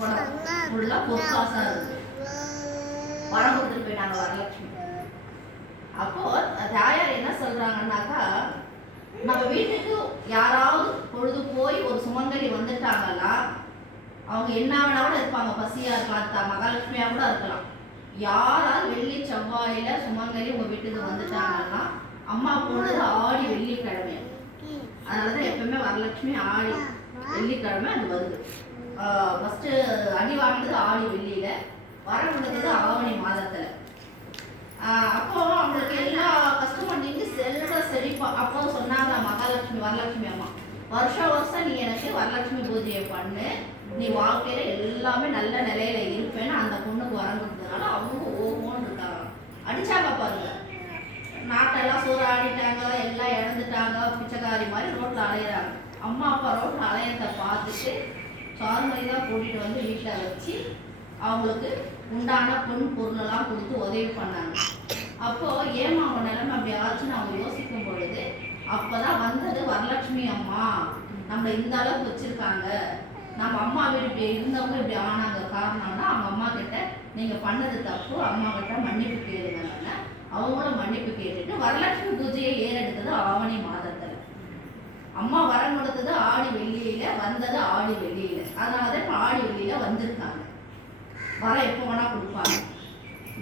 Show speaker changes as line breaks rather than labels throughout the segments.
படம் ஃபுல்லாக பொற்காசாக இருக்கு. பணம் கொடுத்துட்டு போயிட்டாங்க வரலட்சுமி. அப்போ தாயார் என்ன சொல்றாங்கன்னாக்கா நம்ம வீட்டுக்கு யாராவது பொழுது போய் ஒரு சுமங்கலி வந்துட்டாங்கன்னா அவங்க என்ன வேணா கூட இருப்பாங்க. பசியா இருக்கலாம் மகாலட்சுமியா கூட இருக்கலாம். யாராவது வெள்ளி செவ்வாயில சுமங்கலி உங்க வீட்டுக்கு வந்துட்டாங்கன்னா அம்மா போனது ஆடி வெள்ளிக்கிழமை அதனாலதான் எப்பவுமே வரலட்சுமி ஆடி வெள்ளிக்கிழமை அது வருது. ஃபஸ்ட்டு அடி வாங்கினது ஆடி வெள்ளியில். வர விழுந்தது ஆவணி மாதத்தில். அப்போ அவங்களுக்கு எல்லா கஷ்டமும் நீங்க செல்ல செழிப்பா அப்போ சொன்னாங்க மகாலட்சுமி வரலட்சுமி அம்மா வருஷம் வருஷம் நீ எனக்கு வரலட்சுமி பூஜையை பண்ணு. நீ வாழ்க்கையில எல்லாமே நல்ல நிலையில இருப்பேன்னு அந்த பொண்ணுக்கு வரம் அவங்க ஓஹோன்னு இருக்காங்க. அடிச்சாங்க பாருங்க. நாட்டெல்லாம் சூறாடிட்டாங்க எல்லாம் இழந்துட்டாங்க பிச்சைக்காரி மாதிரி ரோட்ல அலையிறாங்க. அம்மா அப்பா ரோட்ல அலையத்தை பார்த்துட்டு சார்மதி கூட்டிகிட்டு கூட்டிட்டு வந்து வீட்டில் வச்சு அவங்களுக்கு உண்டான பொன் பொருளெல்லாம் கொடுத்து உதவி பண்ணாங்க. அப்போ ஏமா அவங்க நிலைமை அப்படி ஆச்சுன்னு அவங்க யோசிக்கும் பொழுது அப்பதான் வந்தது வரலட்சுமி அம்மா. நம்மளை இந்த அளவுக்கு வச்சிருக்காங்க. நம்ம அம்மா வீடு இப்படி இருந்தவங்க இப்படி ஆனாங்க. காரணம்னா அவங்க அம்மா கிட்ட நீங்க பண்ணது தப்பு அம்மா கிட்ட மன்னிப்பு கேளுங்க அவங்களும் மன்னிப்பு கேட்டுட்டு வரலட்சுமி பூஜையை ஏறெடுத்தது ஆவணி மாதத்துல. அம்மா வரம் கொடுத்தது ஆடி வெள்ளியில வந்தது ஆடி வெள்ளியில. அதனாலதான் இப்ப ஆடி ஒளியில் வந்திருக்காங்க. வர எப்போ வேணால் கொடுப்பாங்க.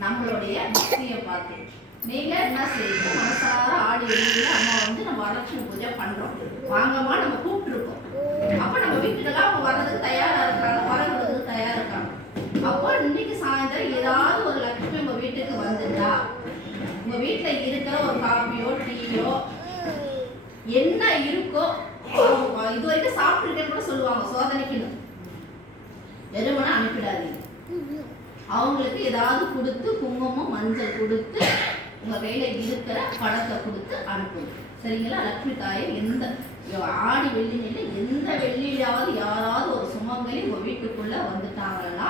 நம்மளுடைய பக்தியை பார்த்து. நீங்கள் என்ன செய்யுங்க மனசார ஆடி ஒளியில் அம்மா வந்து நம்ம வரலட்சுமி பூஜை பண்ணுறோம் வாங்கம்மா நம்ம கூப்பிட்டுருக்கோம். அப்போ நம்ம வீட்டுக்கெல்லாம் அவங்க வர்றதுக்கு தயாராக இருக்காங்க. வர தயாராக இருக்காங்க. அப்போ இன்னைக்கு சாயந்தரம் ஏதாவது ஒரு லட்சுமி உங்கள் வீட்டுக்கு வந்துட்டா உங்கள் வீட்டில் இருக்கிற ஒரு காப்பியோ டீயோ என்ன இருக்கோ இது வரைக்கும் சாப்பிட்டுருக்கேன்னு கூட சொல்லுவாங்க. சோதனைக்குன்னு. அனுப்பிடாதீங்க அவங்களுக்கு ஏதாவது கொடுத்து குங்குமம் மஞ்சள் கொடுத்து உங்க கையில இருக்கிற பணத்தை கொடுத்து அனுப்புங்க. சரிங்களா? லக்ஷ்மி தாயை எந்த ஆடி வெள்ளியில எந்த வெள்ளியிலாவது யாராவது ஒரு சுமங்கலி உங்க வீட்டுக்குள்ள வந்துட்டாங்கன்னா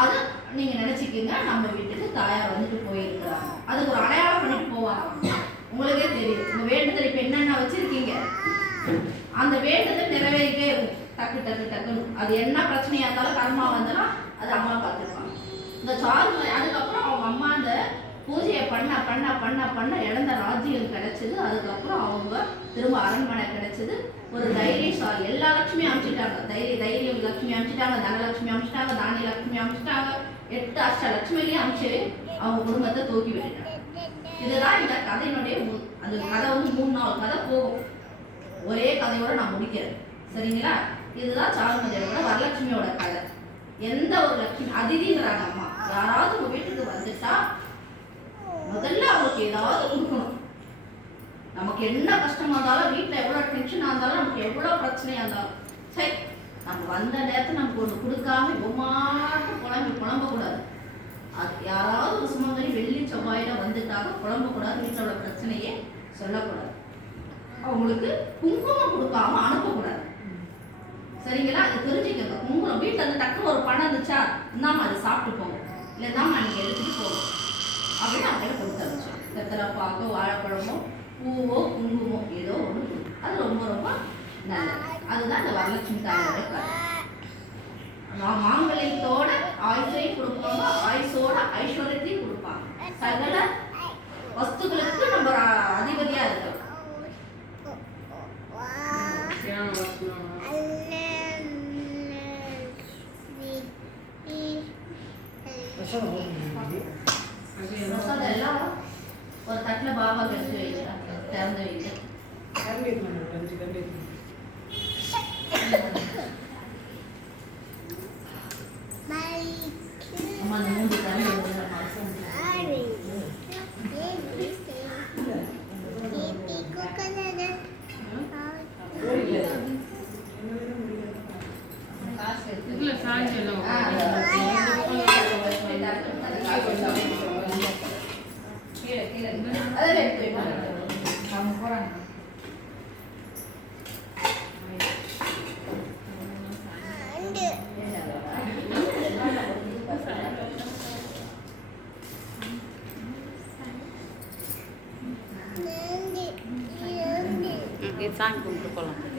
அது நீங்க நினச்சிக்கிங்க. நம்ம வீட்டுக்கு தாயார் வந்துட்டு போயிருக்கிறாங்க. அதுக்கு ஒரு அடையாளம் பண்ணிட்டு போவாங்க. உங்களுக்கே தெரியும். உங்க வேண்டுதல் இப்போ என்னென்ன வச்சிருக்கீங்க? அந்த வேண்டுதல் நிறைய டக்கு டக்கு டக்குன்னு. அது என்ன பிரச்சனையாக இருந்தாலும் கர்மா வந்தாலும் அது அம்மா பார்த்துருப்பாங்க இந்த சார்ஜ் அதுக்கப்புறம் அவங்க அம்மா அந்த பூஜையை பண்ண பண்ண பண்ண பண்ண இழந்த ராஜ்யம் கிடைச்சது. அதுக்கப்புறம் அவங்க திரும்ப அரண்மனை கிடைச்சது. ஒரு தைரியசாலி எல்லா லட்சுமியும் அனுப்பிச்சிட்டாங்க. தைரிய தைரியம் லட்சுமி அமைச்சிட்டாங்க தனலட்சுமி அமைச்சிட்டாங்க தானிய லட்சுமி அமைச்சிட்டாங்க எட்டு அஷ்ட லட்சுமிலையும் அமைச்சு அவங்க குடும்பத்தை தூக்கி விட்டுட்டாங்க. இதுதான் இந்த கதையினுடைய அந்த கதை வந்து மூணு நாள் கதை போகும். ஒரே கதையோட நான் முடிக்கிறேன். சரிங்களா? இதுதான் சாருமதியோட வரலட்சுமியோட கதை. எந்த ஒரு லட்சுமி அதிதிங்கிறாங்க அம்மா யாராவது உங்க வீட்டுக்கு வந்துட்டா முதல்ல அவங்களுக்கு ஏதாவது கொடுக்கணும். நமக்கு என்ன கஷ்டமா இருந்தாலும் வீட்டில் எவ்வளோ டென்ஷனாக இருந்தாலும் நமக்கு எவ்வளோ பிரச்சனையாக இருந்தாலும் சரி நம்ம வந்த நேரத்தில் நமக்கு ஒன்று கொடுக்காம எவ்வாட்டு குழம்பு குழம்பக்கூடாது. அது யாராவது ஒரு சுமங்கலி வெள்ளி செவ்வாயில வந்துட்டாங்க குழம்பக்கூடாது வீட்டில் உள்ள பிரச்சனையே சொல்லக்கூடாது. அவங்களுக்கு குங்குமம் கொடுக்காம அனுப்பக்கூடாது. சரிங்களா? அது தெரிஞ்சுக்கங்க. உங்க வீட்டில் இருந்து டக்குனு ஒரு பணம் இருந்துச்சா? இந்தாமா அதை சாப்பிட்டு போங்க. இல்லை இந்தாம்மா நீங்கள் எடுத்துட்டு போங்க. அப்படின்னு அப்படியே கொடுத்து அனுப்பிச்சோம் வெத்தலை பாக்கோ வாழைப்பழமோ பூவோ குங்குமோ ஏதோ ஒன்று அது ரொம்ப ரொம்ப நல்லது. அதுதான் இந்த வரலட்சுமி தாயோட கதை. மாங்கல்யத்தோட ஆயுஷையும் கொடுப்பாங்க. ஆயுஷோட ஐஸ்வர்யத்தையும் கொடுப்பாங்க. சகல வஸ்துக்களுக்கு
அது என்ன?
பிரசாதம் எல்லாம் ஒரு தட்டில் பாபா கழிச்சு வைக்கிறாங்க திறந்து வைக்க அந்த மூன்று காசு
சாமி கும்பிட்டு போகலாம்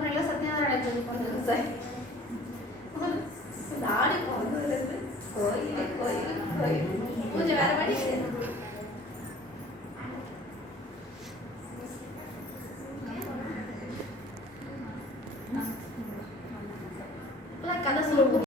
ஒரு பத்து மணில சத்யநாராயண பூஜை பண்ணுறது சார் இந்த ஆடி பிறந்ததுலேருந்து கோயில் கோயில் கோயில் பூஜை வேற வழி